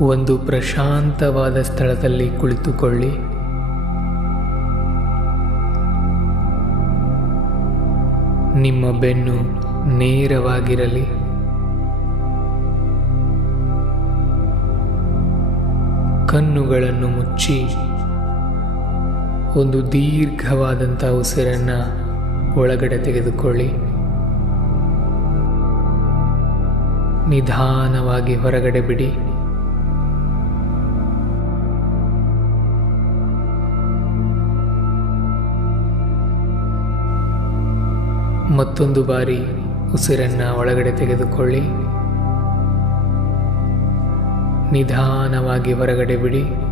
ಒಂದು ಪ್ರಶಾಂತವಾದ ಸ್ಥಳದಲ್ಲಿ ಕುಳಿತುಕೊಳ್ಳಿ. ನಿಮ್ಮ ಬೆನ್ನು ನೇರವಾಗಿರಲಿ. ಕಣ್ಣುಗಳನ್ನು ಮುಚ್ಚಿ ಒಂದು ದೀರ್ಘವಾದಂಥ ಉಸಿರನ್ನು ಒಳಗಡೆ ತೆಗೆದುಕೊಳ್ಳಿ. ನಿಧಾನವಾಗಿ ಹೊರಗಡೆ ಬಿಡಿ. ಮತ್ತೊಂದು ಬಾರಿ ಉಸಿರನ್ನು ಒಳಗಡೆ ತೆಗೆದುಕೊಳ್ಳಿ. ನಿಧಾನವಾಗಿ ಹೊರಗಡೆ ಬಿಡಿ.